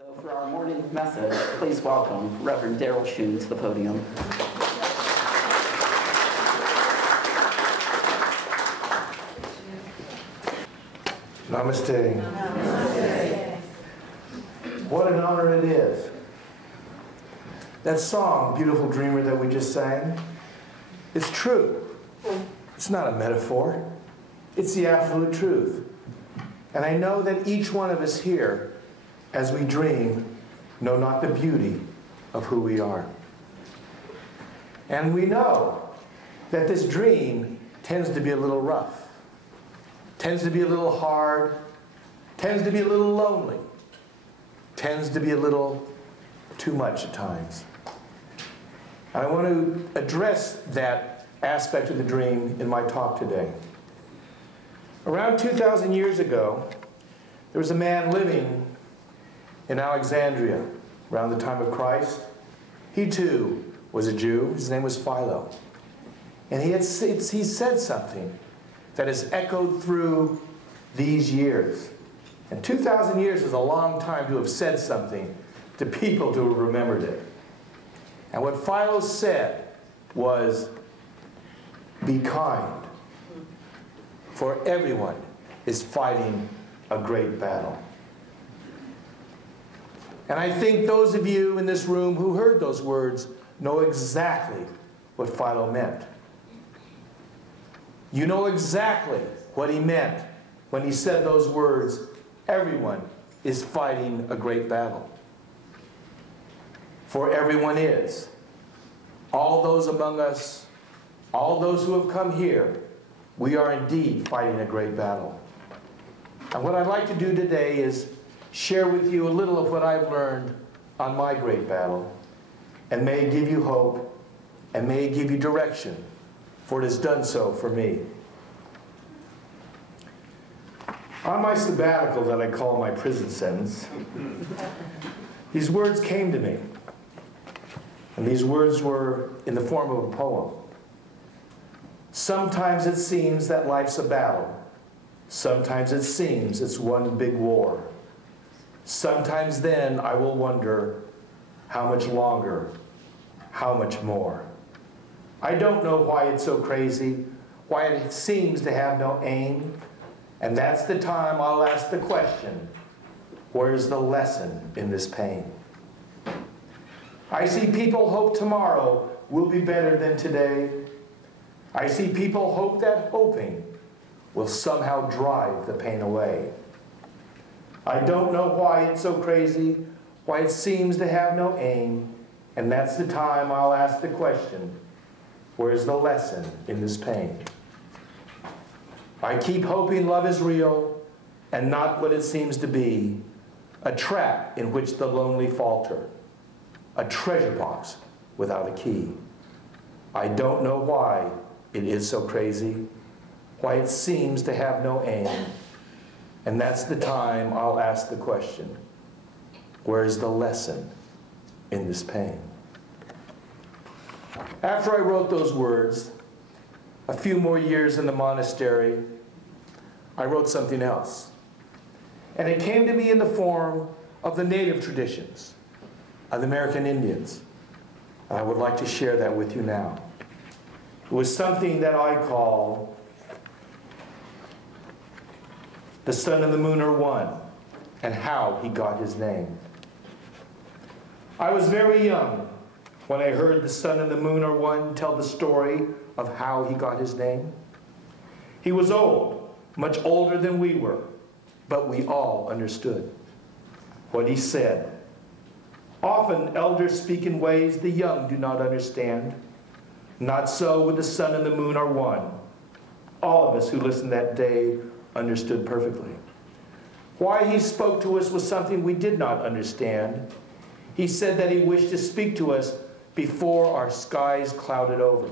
So for our morning message, please welcome Reverend Darryl Schoon to the podium. Namaste. Namaste. What an honor it is. That song, Beautiful Dreamer, that we just sang, it's true. It's not a metaphor. It's the absolute truth. And I know that each one of us here, as we dream, know not the beauty of who we are. And we know that this dream tends to be a little rough, tends to be a little hard, tends to be a little lonely, tends to be a little too much at times. And I want to address that aspect of the dream in my talk today. Around 2,000 years ago, there was a man living in Alexandria around the time of Christ. He too was a Jew. His name was Philo. And he said something that has echoed through these years. And 2,000 years is a long time to have said something to people who have remembered it. And what Philo said was, be kind, for everyone is fighting a great battle. And I think those of you in this room who heard those words know exactly what Philo meant. You know exactly what he meant when he said those words, everyone is fighting a great battle. For everyone is. All those among us, all those who have come here, we are indeed fighting a great battle. And what I'd like to do today is share with you a little of what I've learned on my great battle, and may it give you hope, and may it give you direction, for it has done so for me. On my sabbatical that I call my prison sentence, these words came to me. And these words were in the form of a poem. Sometimes it seems that life's a battle. Sometimes it seems it's one big war. Sometimes then I will wonder how much longer, how much more. I don't know why it's so crazy, why it seems to have no aim, and that's the time I'll ask the question, where's the lesson in this pain? I see people hope tomorrow will be better than today. I see people hope that hoping will somehow drive the pain away. I don't know why it's so crazy, why it seems to have no aim, and that's the time I'll ask the question, where's the lesson in this pain? I keep hoping love is real and not what it seems to be, a trap in which the lonely falter, a treasure box without a key. I don't know why it is so crazy, why it seems to have no aim, and that's the time I'll ask the question, where's the lesson in this pain? After I wrote those words, a few more years in the monastery, I wrote something else. And it came to me in the form of the native traditions of the American Indians. And I would like to share that with you now. It was something that I call the sun and the moon are one, and how he got his name. I was very young when I heard the sun and the moon are one tell the story of how he got his name. He was old, much older than we were, but we all understood what he said. Often elders speak in ways the young do not understand. Not so with the sun and the moon are one. All of us who listened that day understood perfectly. Why he spoke to us was something we did not understand. He said that he wished to speak to us before our skies clouded over.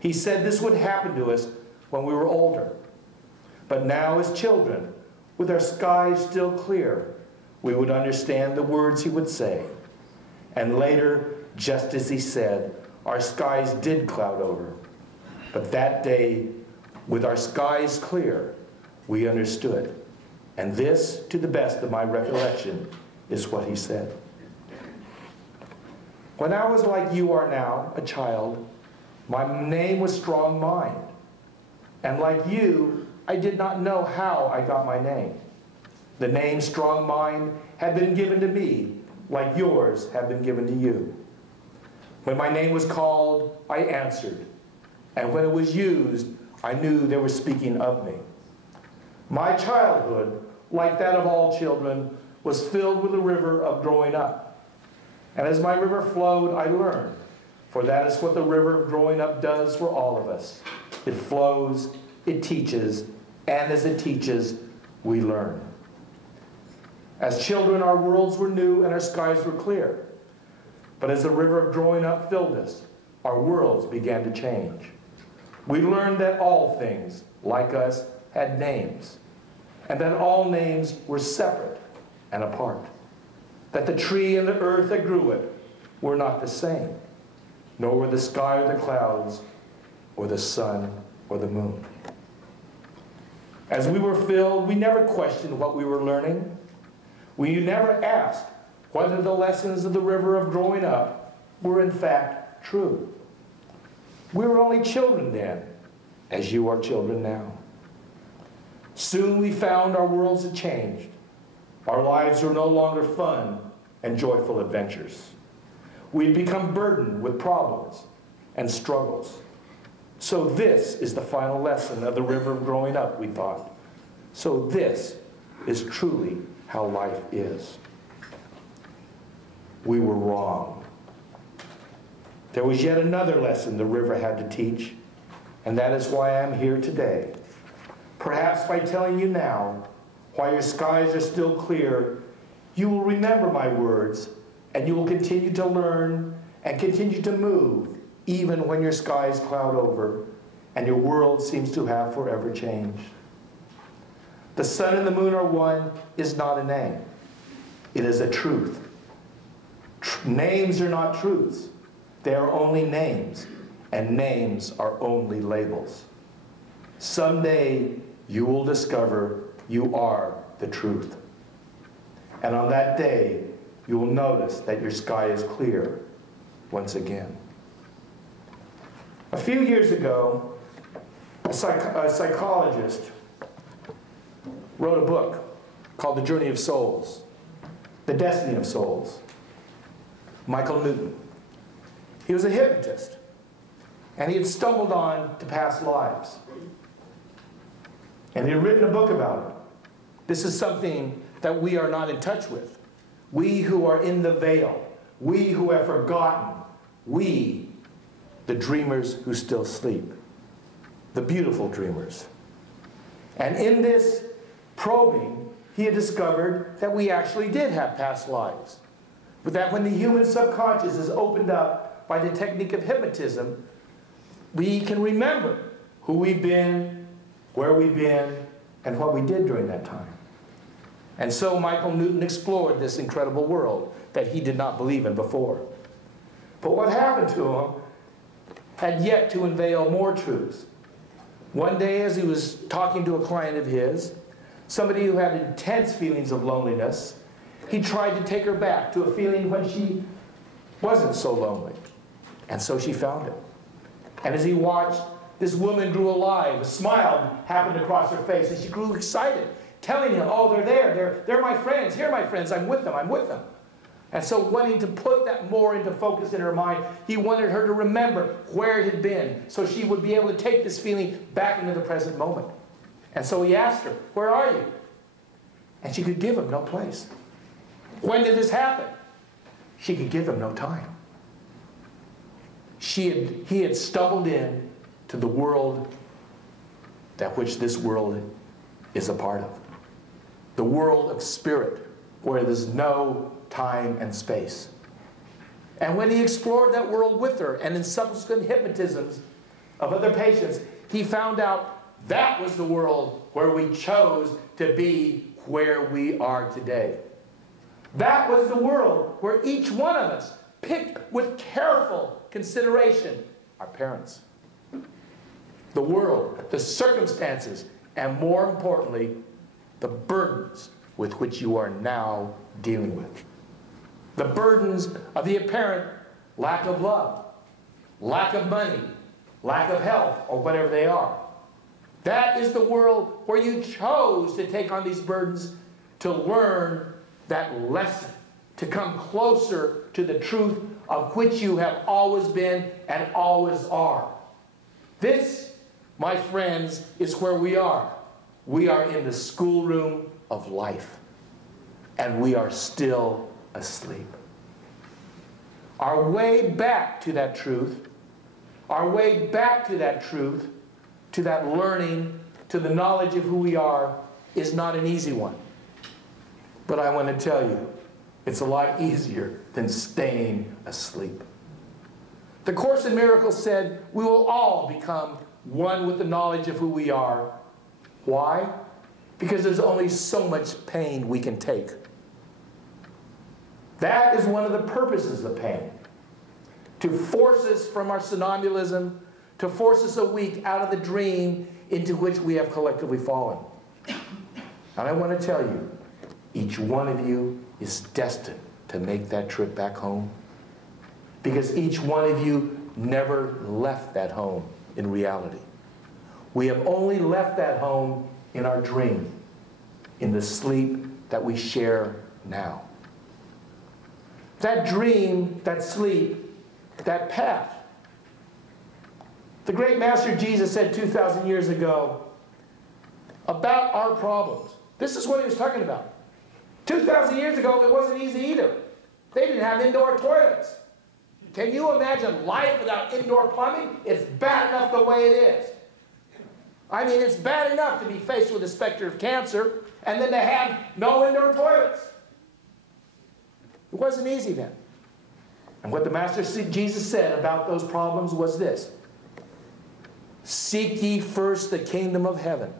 He said this would happen to us when we were older. But now as children, with our skies still clear, we would understand the words he would say. And later, just as he said, our skies did cloud over. But that day, with our skies clear, we understood. And this, to the best of my recollection, is what he said. When I was like you are now, a child, my name was Strong Mind. And like you, I did not know how I got my name. The name Strong Mind had been given to me, like yours had been given to you. When my name was called, I answered. And when it was used, I knew they were speaking of me. My childhood, like that of all children, was filled with the river of growing up. And as my river flowed, I learned, for that is what the river of growing up does for all of us. It flows, it teaches, and as it teaches, we learn. As children, our worlds were new and our skies were clear. But as the river of growing up filled us, our worlds began to change. We learned that all things, like us, had names, and that all names were separate and apart. That the tree and the earth that grew it were not the same, nor were the sky or the clouds, or the sun or the moon. As we were filled, we never questioned what we were learning. We never asked whether the lessons of the river of growing up were in fact true. We were only children then, as you are children now. Soon we found our worlds had changed. Our lives were no longer fun and joyful adventures. We'd become burdened with problems and struggles. So this is the final lesson of the river of growing up, we thought. So this is truly how life is. We were wrong. There was yet another lesson the river had to teach, and that is why I'm here today. Perhaps by telling you now, while your skies are still clear, you will remember my words, and you will continue to learn and continue to move, even when your skies cloud over and your world seems to have forever changed. The sun and the moon are one is not a name. It is a truth. Names are not truths. They are only names, and names are only labels. Someday you will discover you are the truth. And on that day, you will notice that your sky is clear once again. A few years ago, a psychologist wrote a book called The Journey of Souls, The Destiny of Souls. Michael Newton. He was a hypnotist, and he had stumbled on to past lives. And he had written a book about it. This is something that we are not in touch with. We who are in the veil, we who have forgotten, we, the dreamers who still sleep, the beautiful dreamers. And in this probing, he had discovered that we actually did have past lives. But that when the human subconscious is opened up by the technique of hypnotism, we can remember who we've been, where we've been, and what we did during that time. And so Michael Newton explored this incredible world that he did not believe in before. But what happened to him had yet to unveil more truths. One day, as he was talking to a client of his, somebody who had intense feelings of loneliness, he tried to take her back to a feeling when she wasn't so lonely. And so she found it. And as he watched, this woman grew alive. A smile happened across her face, and she grew excited, telling him, oh, they're there. They're my friends. Here, my friends. I'm with them. I'm with them. And so wanting to put that more into focus in her mind, he wanted her to remember where it had been so she would be able to take this feeling back into the present moment. And so he asked her, where are you? And she could give him no place. When did this happen? She could give him no time. He had stumbled in to the world that which this world is a part of. The world of spirit, where there's no time and space. And when he explored that world with her, and in subsequent hypnotisms of other patients, he found out that was the world where we chose to be where we are today. That was the world where each one of us picked with careful consideration our parents. The world, the circumstances, and more importantly, the burdens with which you are now dealing with. The burdens of the apparent lack of love, lack of money, lack of health, or whatever they are. That is the world where you chose to take on these burdens, to learn that lesson, to come closer to the truth of which you have always been and always are. This, my friends, is where we are. We are in the schoolroom of life, and we are still asleep. Our way back to that truth, our way back to that truth, to that learning, to the knowledge of who we are, is not an easy one. But I want to tell you, it's a lot easier than staying asleep. The Course in Miracles said we will all become one with the knowledge of who we are. Why? Because there's only so much pain we can take. That is one of the purposes of pain. To force us from our somnambulism, to force us awake out of the dream into which we have collectively fallen. And I want to tell you, each one of you is destined to make that trip back home, because each one of you never left that home in reality. We have only left that home in our dream, in the sleep that we share now. That dream, that sleep, that path. The great Master Jesus said 2,000 years ago about our problems. This is what he was talking about. 2,000 years ago, it wasn't easy either. They didn't have indoor toilets. Can you imagine life without indoor plumbing? It's bad enough the way it is. I mean, it's bad enough to be faced with the specter of cancer and then to have no indoor toilets. It wasn't easy then. And what the Master Jesus said about those problems was this: seek ye first the kingdom of heaven,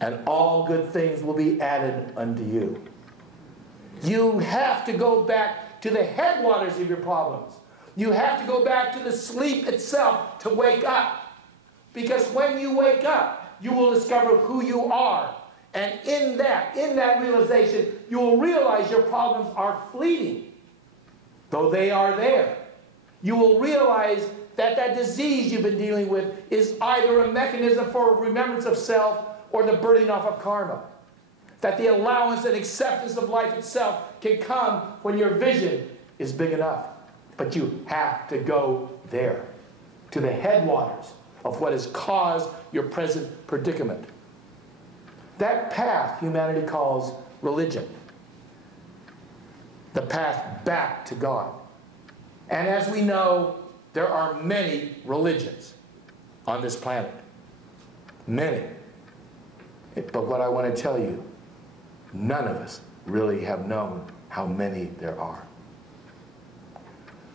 and all good things will be added unto you. You have to go back to the headwaters of your problems. You have to go back to the sleep itself to wake up. Because when you wake up, you will discover who you are. And in that realization, you will realize your problems are fleeting, though they are there. You will realize that that disease you've been dealing with is either a mechanism for remembrance of self or the burning off of karma. That the allowance and acceptance of life itself can come when your vision is big enough. But you have to go there, to the headwaters of what has caused your present predicament. That path humanity calls religion. The path back to God. And as we know, there are many religions on this planet. Many. But what I want to tell you, none of us really have known how many there are.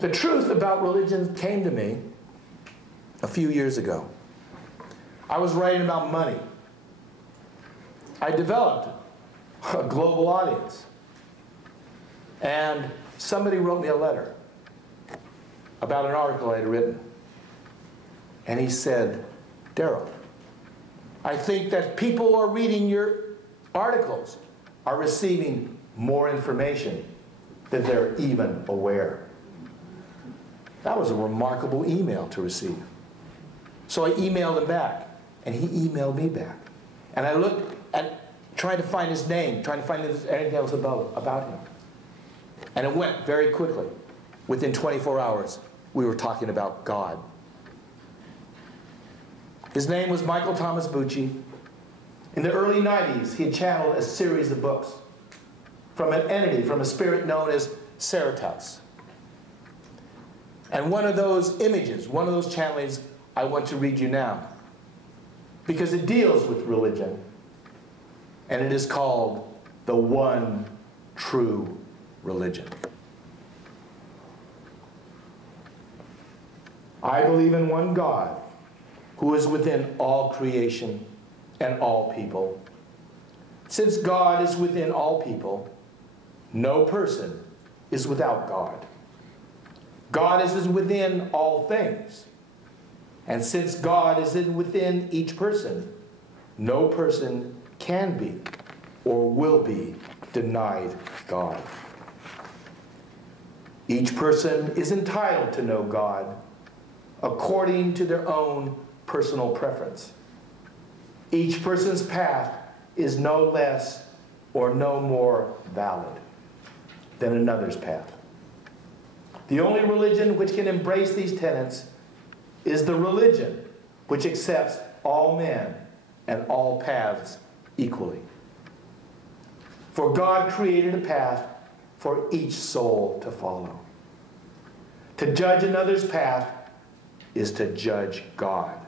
The truth about religion came to me a few years ago. I was writing about money. I developed a global audience. And somebody wrote me a letter about an article I had written. And he said, Darryl, I think that people who are reading your articles are receiving more information than they're even aware. That was a remarkable email to receive. So I emailed him back, and he emailed me back. And I looked at, trying to find his name, trying to find anything else about him. And it went very quickly. Within 24 hours, we were talking about God. His name was Michael Thomas Bucci. In the early 90s, he had channeled a series of books from an entity, from a spirit known as Cerritos. And one of those images, one of those channelings, I want to read you now, because it deals with religion, and it is called the one true religion. I believe in one God who is within all creation and all people. Since God is within all people, no person is without God. God is within all things. And since God is within each person, no person can be or will be denied God. Each person is entitled to know God according to their own personal preference. Each person's path is no less or no more valid than another's path. The only religion which can embrace these tenets is the religion which accepts all men and all paths equally. For God created a path for each soul to follow. To judge another's path is to judge God.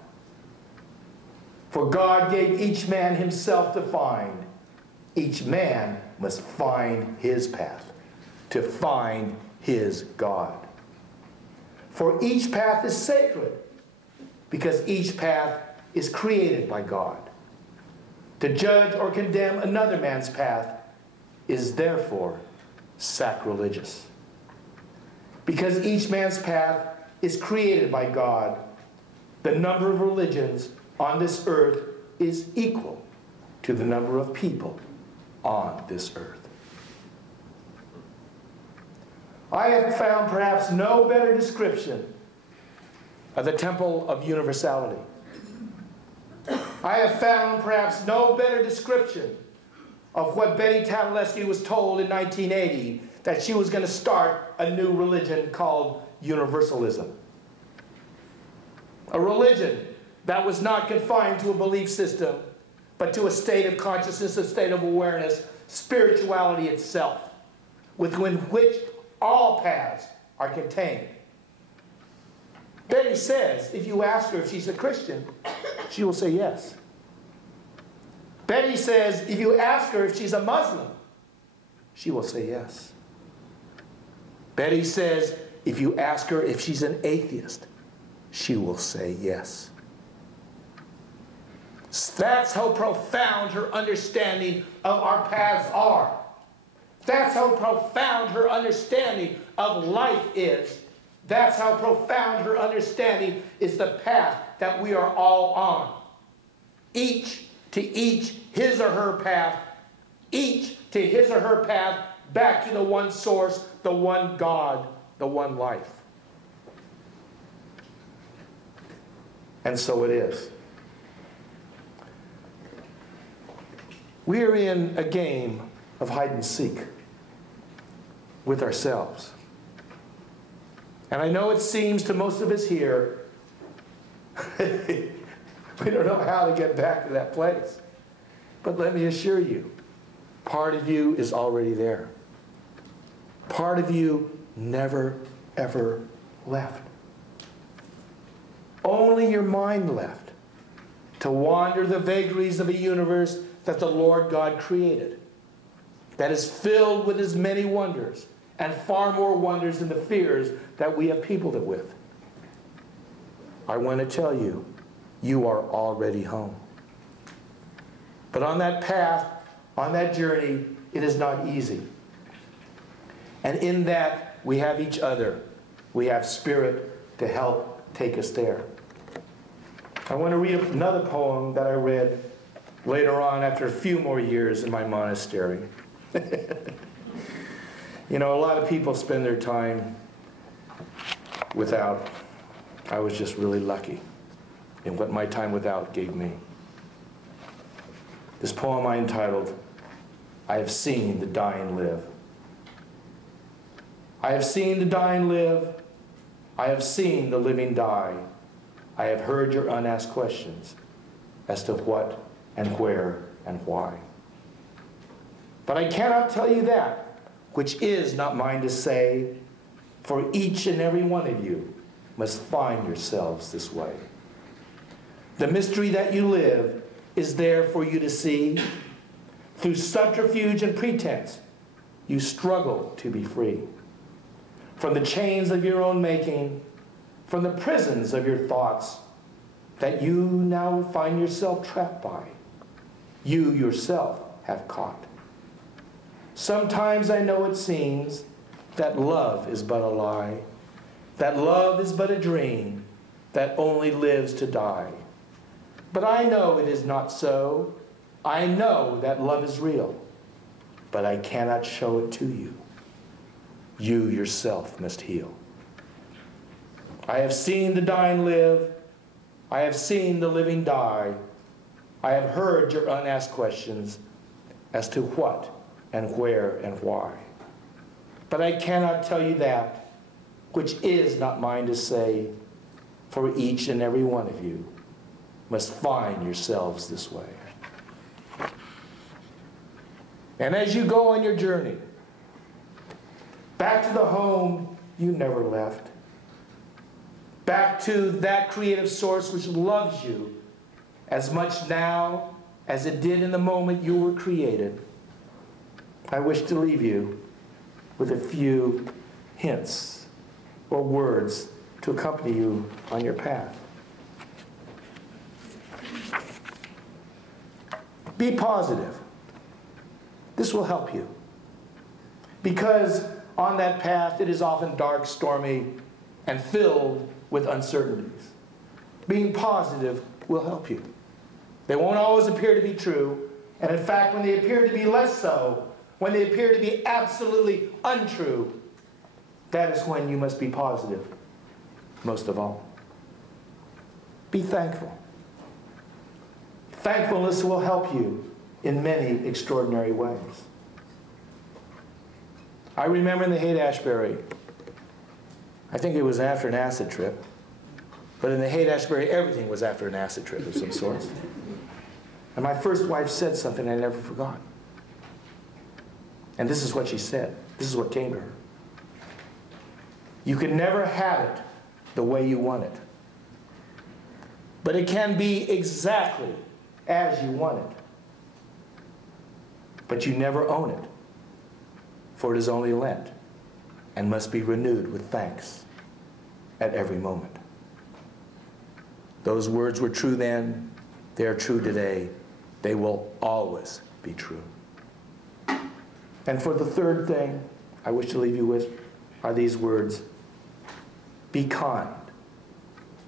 For God gave each man himself to find. Each man must find his path, to find his God. For each path is sacred, because each path is created by God. To judge or condemn another man's path is therefore sacrilegious. Because each man's path is created by God, the number of religions on this earth is equal to the number of people on this earth. I have found perhaps no better description of the temple of universality. I have found perhaps no better description of what Betty Tadaleski was told in 1980, that she was going to start a new religion called Universalism. A religion that was not confined to a belief system, but to a state of consciousness, a state of awareness, spirituality itself, within which all paths are contained. Betty says, if you ask her if she's a Christian, she will say yes. Betty says, if you ask her if she's a Muslim, she will say yes. Betty says, if you ask her if she's an atheist, she will say yes. That's how profound her understanding of our paths are. That's how profound her understanding of life is. That's how profound her understanding is the path that we are all on. Each to each, his or her path. Each to his or her path back to the one source, the one God, the one life. And so it is. We are in a game of hide and seek with ourselves. And I know it seems to most of us here, we don't know how to get back to that place. But let me assure you, part of you is already there. Part of you never, ever left. Only your mind left to wander the vagaries of a universe that the Lord God created, that is filled with as many wonders and far more wonders than the fears that we have peopled it with. I want to tell you, you are already home. But on that path, on that journey, it is not easy. And in that, we have each other. We have Spirit to help take us there. I want to read another poem that I read later on after a few more years in my monastery. You know, a lot of people spend their time without. I was just really lucky in what my time without gave me. This poem I entitled, I Have Seen the Dying Live. I have seen the dying live. I have seen the living die. I have heard your unasked questions as to what and where and why. But I cannot tell you that which is not mine to say, for each and every one of you must find yourselves this way. The mystery that you live is there for you to see. Through subterfuge and pretense, you struggle to be free. From the chains of your own making, from the prisons of your thoughts that you now find yourself trapped by, you yourself have caught. Sometimes I know it seems that love is but a lie, that love is but a dream that only lives to die. But I know it is not so, I know that love is real, but I cannot show it to you. You yourself must heal. I have seen the dying live. I have seen the living die. I have heard your unasked questions as to what and where and why. But I cannot tell you that which is not mine to say, for each and every one of you must find yourselves this way. And as you go on your journey, back to the home you never left, back to that creative source which loves you as much now as it did in the moment you were created, I wish to leave you with a few hints or words to accompany you on your path. Be positive. This will help you. Because on that path, it is often dark, stormy, and filled with uncertainties. Being positive will help you. They won't always appear to be true. And in fact, when they appear to be less so, when they appear to be absolutely untrue, that is when you must be positive, most of all. Be thankful. Thankfulness will help you in many extraordinary ways. I remember in the Haight-Ashbury, I think it was after an acid trip, but in the Haight-Ashbury, everything was after an acid trip of some sort. And my first wife said something I never forgot. And this is what she said. This is what came to her. You can never have it the way you want it. But it can be exactly as you want it. But you never own it, for it is only lent and must be renewed with thanks at every moment. Those words were true then, they are true today, they will always be true. And for the third thing I wish to leave you with are these words: be kind,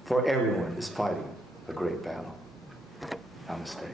for everyone is fighting a great battle. Namaste.